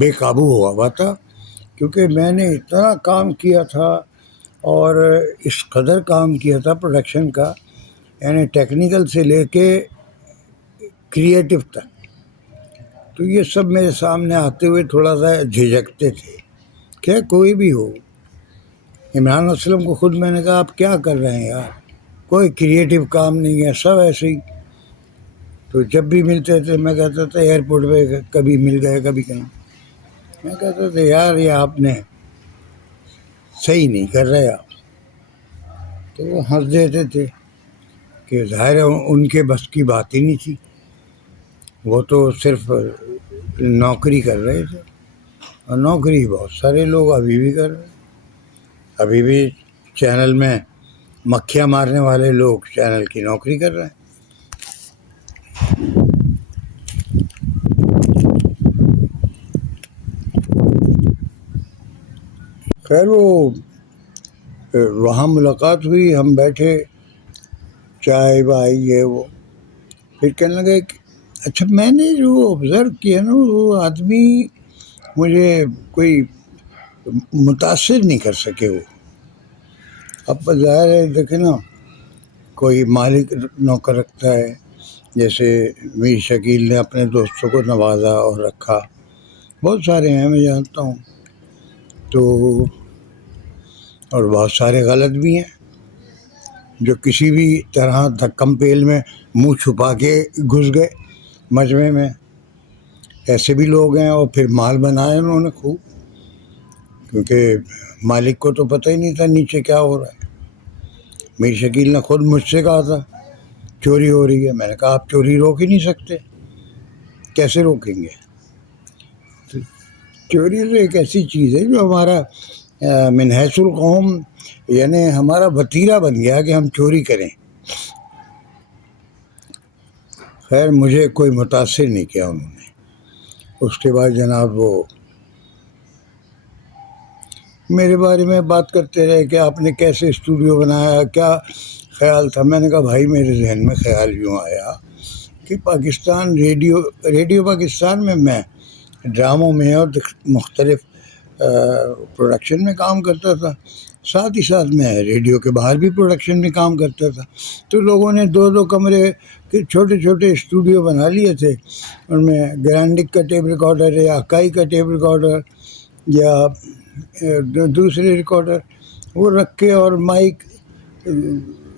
بے قابو ہوا تھا، کیونکہ میں نے اتنا کام کیا تھا اور اس قدر کام کیا تھا پروڈکشن کا، یعنی ٹیکنیکل سے لے کے کریٹو تک. تو یہ سب میرے سامنے آتے ہوئے تھوڑا سا جھجکتے تھے. کیا کوئی بھی ہو، عمران اسلم کو خود میں نے کہا آپ کیا کر رہے ہیں یار، کوئی کریٹو کام نہیں ہے، سب ایسے ہی. تو جب بھی ملتے تھے میں کہتا تھا ایئرپورٹ پہ کبھی مل گئے کبھی کہیں، میں کہتا تھا یار یہ آپ نے صحیح نہیں کر رہے آپ. تو وہ ہنس دیتے تھے کہ ظاہر ہے ان کے بس کی بات ہی نہیں تھی، وہ تو صرف نوکری کر رہے تھے، اور نوکری بہت سارے لوگ ابھی بھی کر رہے ہیں. ابھی بھی چینل میں مکھیاں مارنے والے لوگ چینل کی نوکری کر رہے ہیں. خیر وہ وہاں ملاقات ہوئی، ہم بیٹھے چائے بھائی یہ وہ، پھر کہنے لگے کہ اچھا میں نے جو آبزرو کیا نا وہ آدمی مجھے کوئی متاثر نہیں کر سکے. وہ اب ظاہر ہے دیکھیں نا، کوئی مالک نوکر رکھتا ہے، جیسے میر شکیل نے اپنے دوستوں کو نوازا اور رکھا، بہت سارے ہیں میں جانتا ہوں، تو اور بہت سارے غلط بھی ہیں جو کسی بھی طرح دھکم پیل میں منہ چھپا کے گھس گئے مجمع میں. ایسے بھی لوگ ہیں، اور پھر مال بنایا انہوں نے خوب، کیونکہ مالک کو تو پتہ ہی نہیں تھا نیچے کیا ہو رہا ہے. میر شکیل نے خود مجھ سے کہا تھا چوری ہو رہی ہے، میں نے کہا آپ چوری روک ہی نہیں سکتے، کیسے روکیں گے؟ چوری تو ایک ایسی چیز ہے جو ہمارا من حیث القوم، یعنی ہمارا وتیرہ بن گیا کہ ہم چوری کریں. خیر مجھے کوئی متاثر نہیں کیا انہوں نے. اس کے بعد جناب وہ میرے بارے میں بات کرتے رہے کہ آپ نے کیسے اسٹوڈیو بنایا، کیا خیال تھا. میں نے کہا بھائی میرے ذہن میں خیال یوں آیا کہ پاکستان ریڈیو پاکستان میں ڈراموں میں اور مختلف پروڈکشن میں کام کرتا تھا، ساتھ ہی ساتھ میں ریڈیو کے باہر بھی پروڈکشن میں کام کرتا تھا. تو لوگوں نے دو کمرے کے چھوٹے چھوٹے اسٹوڈیو بنا لیے تھے، ان میں گرانڈک کا ٹیپ ریکارڈر یا اکائی کا ٹیپ ریکارڈر یا دوسرے ریکارڈر وہ رکھ کے، اور مائک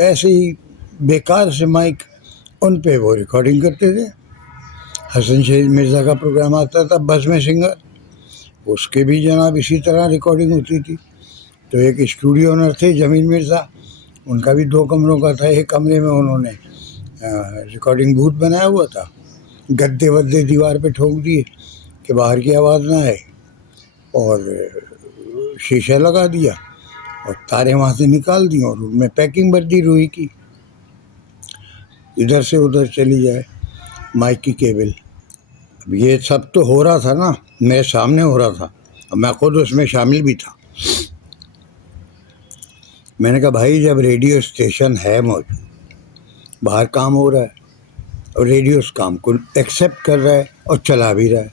ایسے ہی بیکار سے مائک، ان پہ وہ ریکارڈنگ کرتے تھے. حسن شہید مرزا کا پروگرام آتا تھا بزم سنگر، اس کے بھی جناب اسی طرح ریکارڈنگ ہوتی تھی. تو ایک اسٹوڈیو اونر تھے جمیل مرزا، ان کا بھی 2 کمروں کا تھا. ایک کمرے میں انہوں نے ریکارڈنگ بوتھ بنایا ہوا تھا، گدے ودے دیوار پہ ٹھوک دیے کہ باہر کی آواز نہ آئے، اور شیشہ لگا دیا اور تاریں وہاں سے نکال دی اور ان میں پیکنگ بھر دی روئی کی، ادھر سے ادھر چلی جائے مائک کی کیبل. اب یہ سب تو ہو رہا تھا نا، میرے سامنے ہو رہا تھا، اور میں خود اس میں شامل بھی تھا. میں نے کہا بھائی جب ریڈیو اسٹیشن ہے موجود، باہر کام ہو رہا ہے، اور ریڈیو اس کام کو ایکسیپٹ کر رہا ہے اور چلا بھی رہا ہے.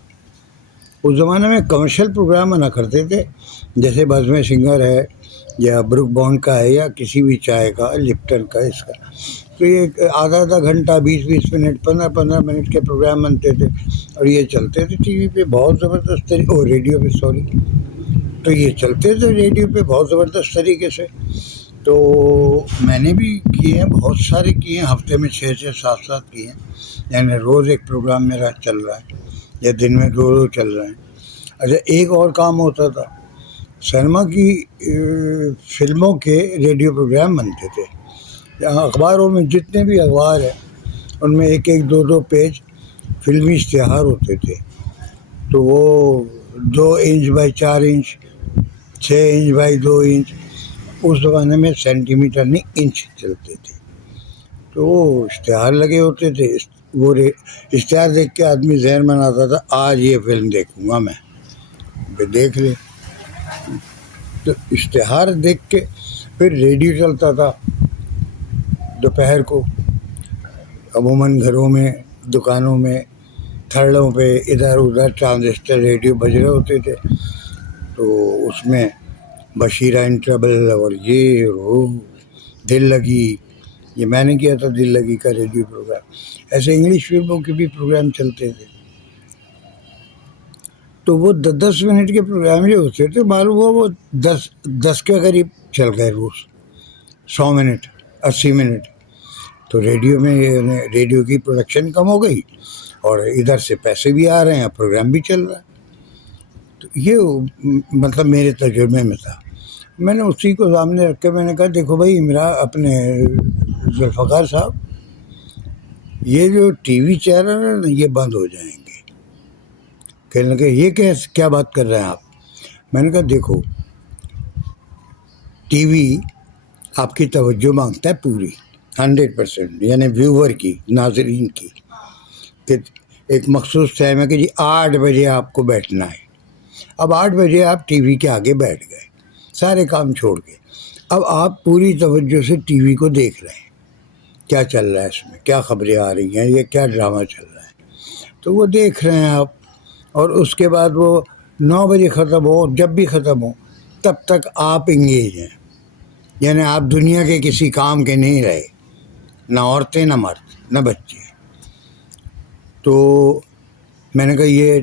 اس زمانے میں کمرشل پروگرام بنا کرتے تھے، جیسے بزم سنگر ہے یا بروک بانڈ کا ہے یا کسی بھی چائے کا، لپٹن کا، اس کا. تو یہ آدھا گھنٹہ 20 منٹ 15 منٹ کے پروگرام بنتے تھے، اور یہ چلتے تھے ٹی وی پہ بہت زبردست ریڈیو پہ سوری تو یہ چلتے تھے ریڈیو پہ بہت زبردست طریقے سے. تو میں نے بھی کیے ہیں، بہت سارے کیے ہیں، ہفتے میں 6 7 کیے ہیں، یعنی روز ایک پروگرام میرا چل رہا ہے یا دن میں 2 چل رہے ہیں. اچھا ایک اور کام ہوتا تھا، سنیما کی فلموں کے ریڈیو پروگرام بنتے تھے. یہاں اخباروں میں جتنے بھی اخبار ہیں ان میں 1 پیج فلمی اشتہار ہوتے تھے. تو وہ 2 inch by 4 inch, 6 inch by 2 inch, اس زمانے میں سینٹی میٹر نہیں انچ چلتے تھے. تو وہ اشتہار لگے ہوتے تھے، وہ اشتہار دیکھ کے آدمی ذہن بناتا تھا آج یہ فلم دیکھوں گا میں، دیکھ لے. تو اشتہار دیکھ کے پھر ریڈیو چلتا تھا دوپہر کو، عموماً گھروں میں، دکانوں میں تھڑوں پہ ادھر ادھر ٹرانزسٹر ریڈیو بج رہے ہوتے تھے، تو اس میں بشیرہ ان ٹربل اور یہ وہ دل لگی، یہ میں نے کیا تھا دل لگی کا ریڈیو پروگرام. ایسے انگلش فلموں کے بھی پروگرام چلتے تھے. تو وہ 10 منٹ کے پروگرام جو ہوتے تھے معلوم ہوا وہ 10 کے قریب چل گئے روز، 100 منٹ 80 منٹ. تو ریڈیو میں ریڈیو کی پروڈکشن کم ہو گئی اور ادھر سے پیسے بھی آ رہے ہیں، پروگرام بھی چل رہا ہے. تو یہ مطلب میرے تجربے میں تھا. میں نے اسی کو سامنے رکھ کے میں نے کہا دیکھو بھائی عمران اپنے ذوالفقار صاحب، یہ جو ٹی وی چینل ہے نا یہ بند ہو جائیں گے. کہنے لگے یہ کیا بات کر رہے ہیں آپ؟ میں نے کہا دیکھو ٹی وی آپ کی توجہ مانگتا ہے پوری 100%، یعنی ویور کی، ناظرین کی، کہ ایک مخصوص ٹائم ہے کہ جی 8 بجے آپ کو بیٹھنا ہے. اب 8 بجے آپ ٹی وی کے آگے بیٹھ گئے سارے کام چھوڑ کے، اب آپ پوری توجہ سے ٹی وی کو دیکھ رہے ہیں کیا چل رہا ہے، اس میں کیا خبریں آ رہی ہیں، یہ کیا ڈرامہ چل رہا ہے. تو وہ دیکھ رہے ہیں آپ، اور اس کے بعد وہ 9 بجے ختم ہو، جب بھی ختم ہو تب تک آپ انگیج ہیں، یعنی آپ دنیا کے کسی کام کے نہیں رہے، نہ عورتیں نہ مرد نہ بچے. تو میں نے کہا یہ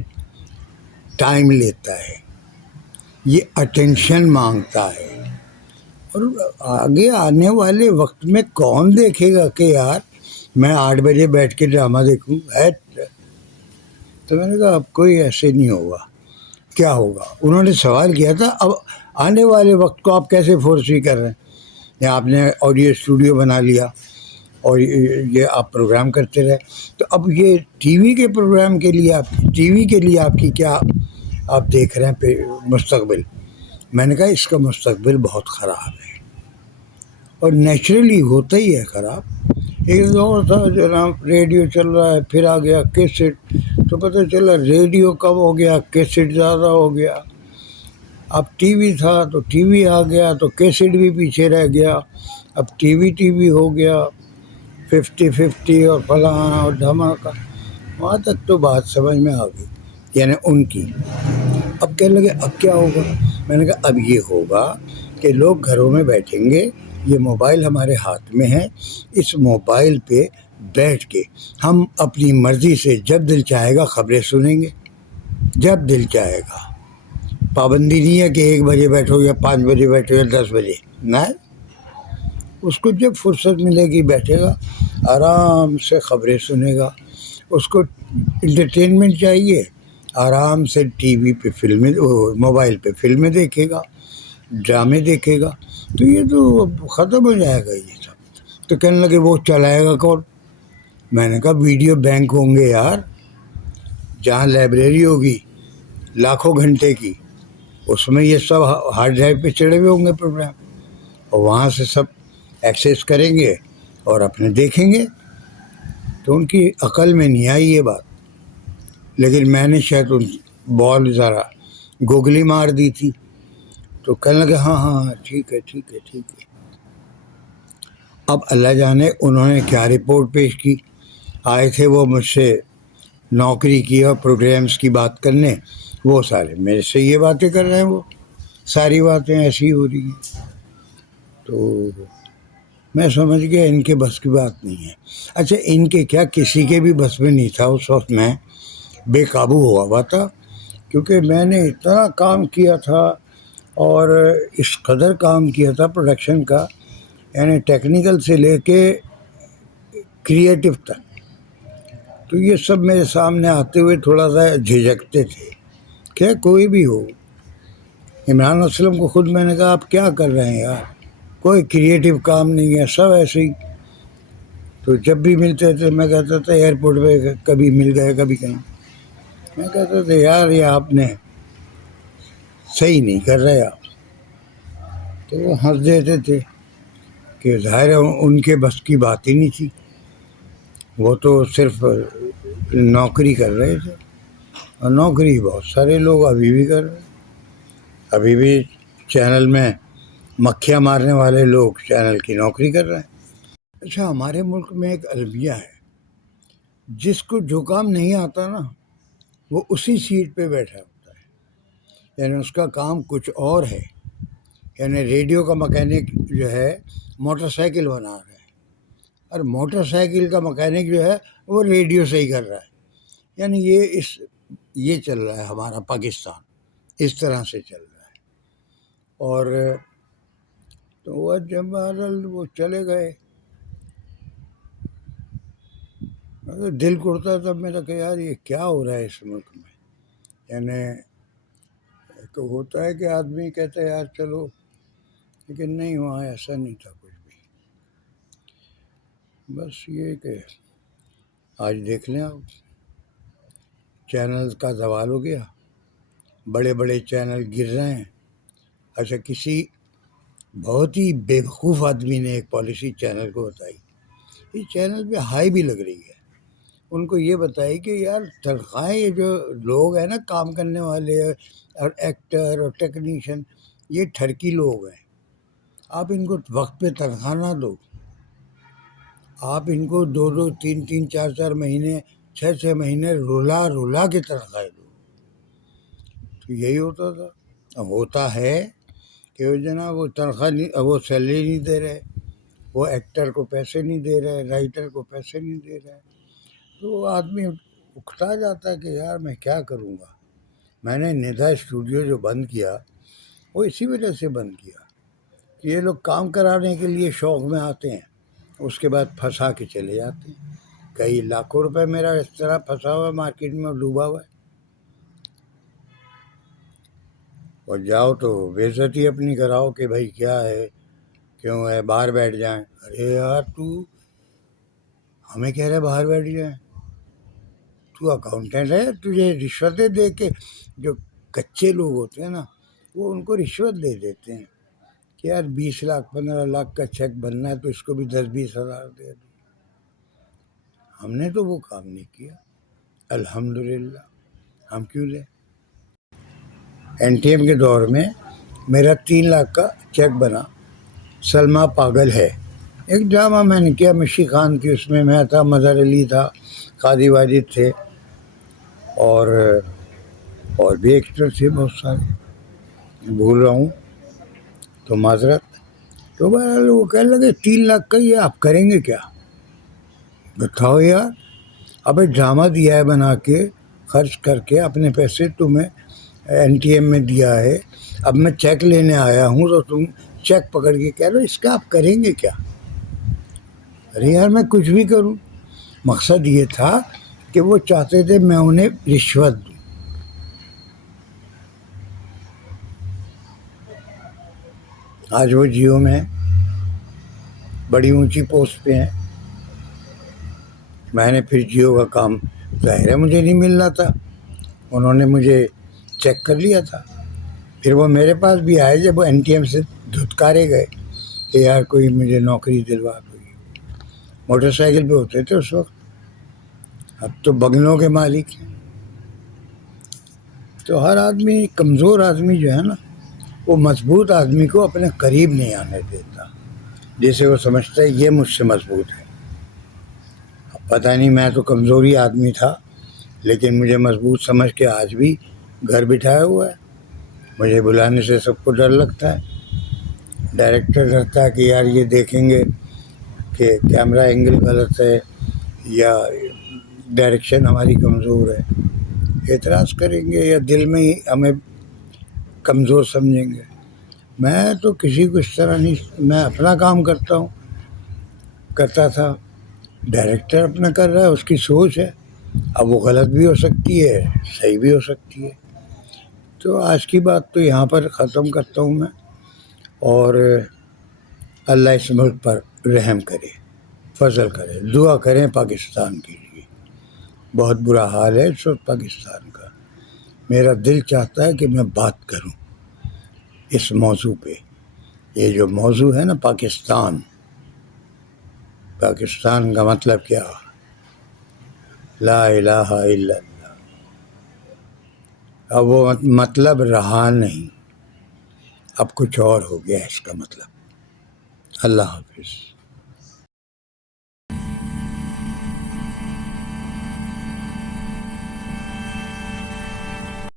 ٹائم لیتا ہے، یہ اٹینشن مانگتا ہے، اور آگے آنے والے وقت میں کون دیکھے گا کہ یار میں 8 بجے بیٹھ کے ڈرامہ دیکھوں. تو میں نے کہا اب کوئی ایسے نہیں ہوگا. کیا ہوگا؟ انہوں نے سوال کیا تھا اب آنے والے وقت کو آپ کیسے فورسی کر رہے ہیں؟ یا آپ نے آڈیو اسٹوڈیو بنا لیا اور یہ آپ پروگرام کرتے رہے، تو اب یہ ٹی وی کے پروگرام کے لیے ٹی وی کے لیے آپ کی کیا آپ دیکھ رہے ہیں مستقبل؟ میں نے کہا اس کا مستقبل بہت خراب ہے، اور نیچرلی ہوتا ہی ہے خراب. ایک دور تھا جناب ریڈیو چل رہا ہے، پھر آ گیا کیسٹ، تو پتہ چلا ریڈیو کم ہو گیا، کیسٹ زیادہ ہو گیا. اب ٹی وی تھا تو ٹی وی آ گیا تو کیسٹ بھی پیچھے رہ گیا. اب ٹی وی ہو گیا 50-50 اور فلانا اور دھماکہ. وہاں تک تو بات سمجھ میں آ گئی، یعنی ان کی. اب کہنے لگے اب کیا ہوگا؟ میں نے کہا اب یہ ہوگا کہ لوگ گھروں میں بیٹھیں گے، یہ موبائل ہمارے ہاتھ میں ہے، اس موبائل پہ بیٹھ کے ہم اپنی مرضی سے جب دل چاہے گا خبریں سنیں گے، جب دل چاہے گا. پابندی نہیں ہے کہ 1 بجے بیٹھو یا 5 بجے بیٹھو یا 10 بجے، نہ، اس کو جب فرصت ملے گی بیٹھے گا، آرام سے خبریں سنے گا. اس کو انٹرٹینمنٹ چاہیے، آرام سے ٹی وی پہ فلمیں، موبائل پہ فلمیں دیکھے گا، ڈرامے دیکھے گا. تو یہ تو ختم ہو جائے گا یہ سب. تو کہنے لگے وہ چلائے گا کون؟ میں نے کہا ویڈیو بینک ہوں گے یار، جہاں لائبریری ہوگی لاکھوں گھنٹے کی، اس میں یہ سب ہارڈ ڈرائیو پہ چڑھے ہوئے ہوں گے پروگرام، اور وہاں سے سب ایکسیس کریں گے اور اپنے دیکھیں گے. تو ان کی عقل میں نہیں آئی یہ بات، لیکن میں نے شاید ان بال ذرا گوگلی مار دی تھی. تو کہنے لگے ہاں ہاں ٹھیک ہے ٹھیک ہے ٹھیک ہے. اب اللہ جانے انہوں نے کیا رپورٹ پیش کی. آئے تھے وہ مجھ سے نوکری کی اور پروگرامس کی بات کرنے، وہ سارے میرے سے یہ باتیں کر رہے ہیں، وہ ساری باتیں ایسی ہو رہی ہیں. تو میں سمجھ گیا ان کے بس کی بات نہیں ہے. اچھا ان کے کیا کسی کے بھی بس میں نہیں تھا. اس وقت میں بے قابو ہوا تھا، کیونکہ میں نے اتنا کام کیا تھا اور اس قدر کام کیا تھا پروڈکشن کا، یعنی ٹیکنیکل سے لے کے کریٹو تک. تو یہ سب میرے سامنے آتے ہوئے تھوڑا سا جھجکتے تھے کہ کوئی بھی ہو. عمران اسلم کو خود میں نے کہا آپ کیا کر رہے ہیں یار، کوئی کریٹو کام نہیں ہے، سب ایسے ہی. تو جب بھی ملتے تھے میں کہتا تھا ایئرپورٹ پہ کبھی مل گئے کبھی کہیں، میں کہتا تھا یار یہ آپ نے صحیح نہیں کر رہے آپ. تو وہ ہنس دیتے تھے کہ ظاہر ہے ان کے بس کی بات ہی نہیں تھی، وہ تو صرف نوکری کر رہے تھے، اور نوکری بہت سارے لوگ ابھی بھی کر رہے ہیں. ابھی بھی چینل میں مکھیاں مارنے والے لوگ چینل کی نوکری کر رہے ہیں. اچھا ہمارے ملک میں ایک المیہ ہے، جس کو جو کام نہیں آتا نا وہ اسی سیٹ پہ بیٹھا ہوتا ہے، یعنی اس کا کام کچھ اور ہے. یعنی ریڈیو کا مکینک جو ہے موٹر سائیکل بنا رہا ہے، اور موٹر سائیکل کا مکینک جو ہے وہ ریڈیو سے ہی کر رہا ہے. یعنی یہ چل رہا ہے ہمارا پاکستان، اس طرح سے چل رہا ہے. اور تو وہ جب بہرحال وہ چلے گئے، دل کرتا تب میرا کہ یار یہ کیا ہو رہا ہے اس ملک میں. یعنی تو ہوتا ہے کہ آدمی کہتا ہے یار چلو، لیکن نہیں، وہاں ایسا نہیں تھا کچھ بھی. بس یہ کہ آج دیکھ لیں آپ، چینل کا زوال ہو گیا، بڑے بڑے چینل گر رہے ہیں. اچھا، کسی بہت ہی بیوقوف آدمی نے ایک پالیسی چینل کو بتائی، اس چینل پہ ہائی بھی لگ رہی ہے. ان کو یہ بتائی کہ یار تنخواہیں، یہ جو لوگ ہیں نا کام کرنے والے اور ایکٹر اور ٹیکنیشین، یہ ٹھرکی لوگ ہیں. آپ ان کو وقت پہ تنخواہ نہ دو، آپ ان کو 2 3 4 مہینے 6 مہینے رولا کے تنخواہیں دو. تو یہی ہوتا تھا. ہوتا ہے کہ وہ جناب وہ تنخواہ نہیں، وہ سیلری نہیں دے رہے، وہ ایکٹر کو پیسے نہیں دے رہے، رائٹر کو پیسے نہیں دے رہے. تو آدمی اکتا جاتا ہے کہ یار میں کیا کروں گا. میں نے ندا اسٹوڈیو جو بند کیا وہ اسی وجہ سے بند کیا کہ یہ لوگ کام کرانے کے لیے شوق میں آتے ہیں، اس کے بعد پھنسا کے چلے جاتے ہیں. کئی لاکھوں روپے میرا اس طرح پھنسا ہوا ہے، مارکیٹ میں ڈوبا ہوا ہے. اور جاؤ تو بےعزتی اپنی کراؤ کہ بھائی کیا ہے، کیوں ہے، باہر بیٹھ جائیں. ارے یار تو ہمیں کہہ رہے باہر بیٹھ جائیں؟ تو اکاؤنٹنٹ ہے، تجھے رشوتیں دے کے، جو کچے لوگ ہوتے ہیں نا وہ ان کو رشوت دے دیتے ہیں کہ یار 20 لاکھ 15 لاکھ کا چیک بننا ہے تو اس کو بھی 10 20 ہزار دے دو. ہم نے تو وہ کام نہیں کیا، الحمدللہ. ہم کیوں لیں؟ NTM کے دور میں میرا 3 لاکھ کا چیک بنا. سلما پاگل ہے، ایک ڈرامہ میں نے کیا، مشی خان تھی اس میں تھا، مظہر علی تھا، قاضی واجد تھے، اور بھی ایکٹر تھے بہت سارے، بھول رہا ہوں تو معذرت. تو بہرحال وہ کہنے لگے 3 لاکھ کا یہ آپ کریں گے کیا؟ بتاؤ یار، ابھی ڈرامہ دیا ہے بنا کے، خرچ کر کے اپنے پیسے تمہیں NTM میں دیا ہے، اب میں چیک لینے آیا ہوں تو تم چیک پکڑ کے کہہ رہے ہو اس کا آپ کریں گے کیا؟ ارے یار میں کچھ بھی کروں. مقصد یہ تھا کہ وہ چاہتے تھے میں انہیں رشوت دوں. آج وہ جیو میں بڑی اونچی پوسٹ پہ ہیں. میں نے پھر جیو کا کام، ظاہر ہے مجھے نہیں مل رہا تھا، انہوں نے مجھے چیک کر لیا تھا. پھر وہ میرے پاس بھی آئے جب وہ NTM سے دھتکارے گئے کہ یار کوئی مجھے نوکری دلوا دو. موٹر سائیکل پہ ہوتے تھے اس وقت، اب تو بنگلوں کے مالک ہیں. تو ہر آدمی، کمزور آدمی جو ہے نا، وہ مضبوط آدمی کو اپنے قریب نہیں آنے دیتا، جیسے وہ سمجھتا ہے یہ مجھ سے مضبوط ہے. اب پتہ نہیں، میں تو کمزوری آدمی تھا لیکن مجھے مضبوط سمجھ کے آج بھی گھر بٹھایا ہوا ہے. مجھے بلانے سے سب کو ڈر لگتا ہے. ڈائریکٹر ڈرتا ہے کہ یار یہ دیکھیں گے کہ کیمرہ اینگل غلط ہے یا ڈائریکشن ہماری کمزور ہے، اعتراض کریں گے یا دل میں ہی ہمیں کمزور سمجھیں گے. میں تو کسی کو اس طرح نہیں، میں اپنا کام کرتا تھا. ڈائریکٹر اپنا کر رہا ہے، اس کی سوچ ہے، اب وہ غلط بھی ہو سکتی ہے، صحیح بھی ہو سکتی ہے. تو آج کی بات تو یہاں پر ختم کرتا ہوں میں، اور اللہ اس ملک پر رحم کرے، فضل کرے. دعا کریں پاکستان کے لیے، بہت برا حال ہے اس وقت پاکستان کا. میرا دل چاہتا ہے کہ میں بات کروں اس موضوع پہ. یہ جو موضوع ہے نا پاکستان کا مطلب کیا؟ لا الہ الا اللہ. اب وہ مطلب رہا نہیں، اب کچھ اور ہو گیا اس کا مطلب. اللہ حافظ.